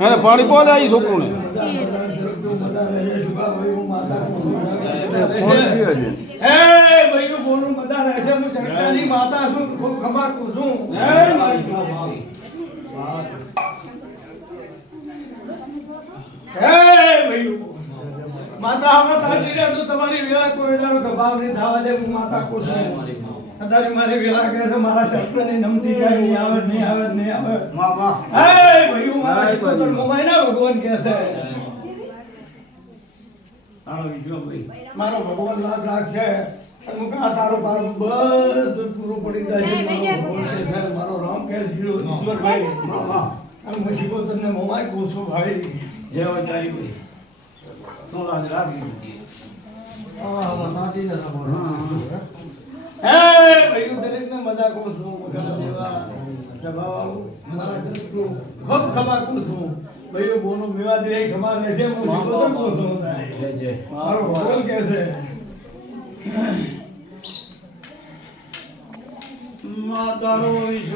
અરે પાણી કોને આવી છોકરોને માતા છું ખૂબ ખબર છું માતા હવે તાજી રે તો તમારી વેળા કોઈ દાડો ગભાવ નહીં થવા દે હું માતા કુસુમ અત્યારે મારી વેળા કહે છે મારા ચક્રની નમતી જાય નહીં આવે નહીં આવે નહીં આવે મામા હે ભયું મારા શિકોતર મોમાઈ ના ભગવાન કહે છે આનો વિડિયો ભાઈ મારો ભગવાન લાગ રાખશે અને હું કા તારો પાર બધું પૂરું પડી જાય છે મારો રામ કહે છે ઈશ્વરભાઈ મામા અને હું શિકોતરને મોમાઈ કુસુમ ભાઈ જય તારી ભાઈ તો રાજ રાખી હે ભાઈ દરેક ને મજા કરું છું મગા દેવા સભાવાળું ખૂબ ખમા કરું છું ભાઈ બોનો મેવા દે ખમા રહેશે હું શીખો તો છું મારો ભગવાન કહે છે માતાનો વિશ્વ